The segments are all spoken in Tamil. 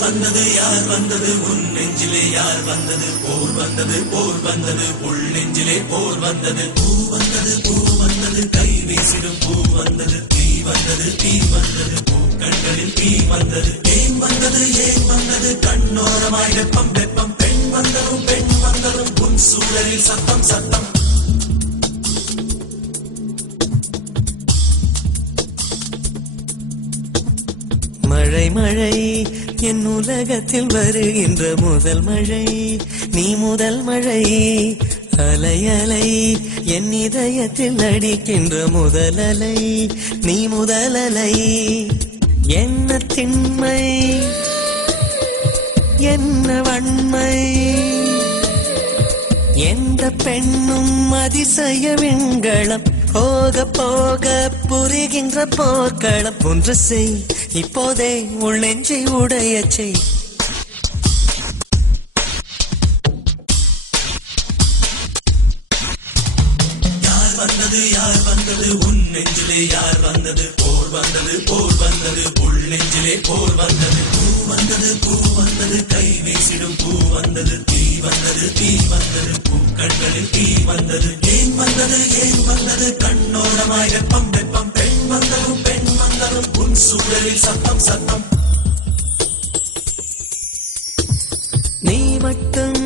வந்தது யார் வந்தது உன் நெஞ்சிலே யார் வந்தது போர் வந்தது உள் நெஞ்சிலே போர் வந்தது பூ வந்தது கை வீசிடும் பூ வந்தது தீ வந்தது பூக்கண்களில் தீ வந்தது ஏன் வந்தது கண்ணோரமாய் வெப்பம் பெண் வந்ததும் உன் சூழலில் சத்தம் மழை என் உலகத்தில் வருகின்ற முதல் மழை நீ முதல் மழை அலை என் இதயத்தில் அடிக்கின்ற முதல் அலை நீ முதல் அலை என்ன திண்மை என்ன வன்மை எந்த பெண்ணும் அதிசய விண்களம் போக போக புரிகின்ற போக்களம் ஒன்று செய் இப்போதே உள் நெஞ்சை உடைய செய் யார் வந்தது உன் நெஞ்சிலே யார் வந்தது போர் வந்தது உள் நெஞ்சிலே போர் வந்தது பூ வந்தது கை வீசிடும் பூ வந்தது தீ வந்தது பூக்கண்களில் தீ வந்தது ஏன் வந்தது கண்ணோரமாய் வெப்பம் பெண் வந்ததும் உன் சூழலில் சத்தம் நீ மட்டும்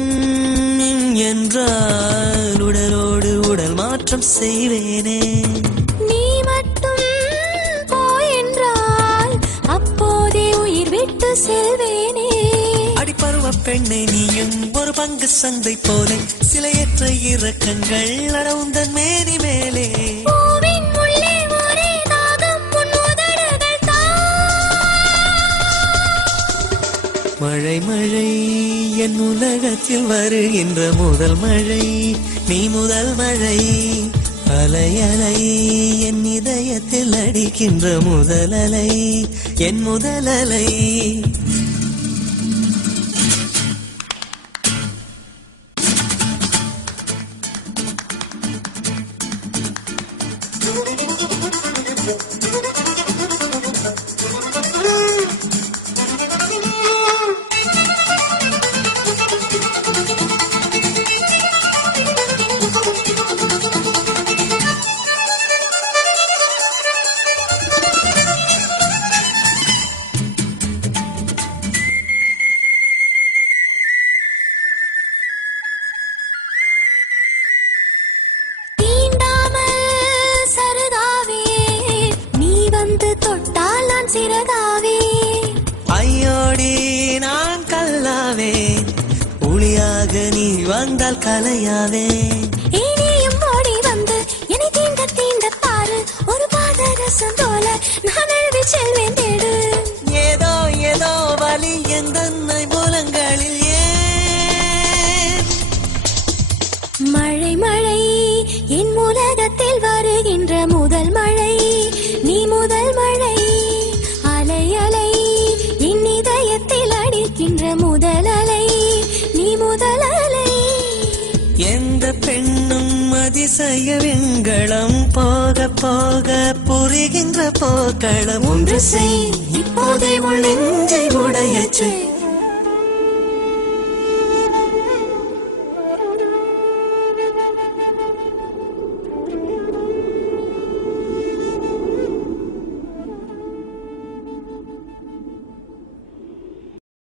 என்றால் உடலோடு உடல் மாற்றம் செய்வேனே நீ மட்டும் போ என்றால் அப்போதே உயிர் விட்டு செல்வேனே அடிப்பருவ பெண்ணை நீயும் ஒரு பங்கு சந்தை போலே சிலையற்ற இறக்கங்கள் அடவுந்தன் மேனி மேலே மழை என் உலகத்தில் வருகின்ற முதல் மழை நீ முதல் மழை அலை என் இதயத்தில் அடிக்கின்ற முதல் அலை என் முதல் அலை ஐயோடி நான் கல்லாவே ஒளியாக நீ வந்தால் கலையாவே இனியும் ஓடி வந்து என்னை தீண்ட பாரு ஒரு பாதரசம் போல நான் எழுதி செல்வேன் தேடு ஏதோ வலி எந்தன்னை மூலங்களில் ஏன் மழை என் உலகத்தில் வருகின்ற முதல் மழை நீ முதல் மழை அலை என் இதயத்தில் அடிக்கின்ற முதல் அலை நீ முதல் அலை எந்த பெண்ணும் அதிசய விண்களம் போக போக புரிகின்ற போக்களம் ஒன்று செய் இப்போதே உள்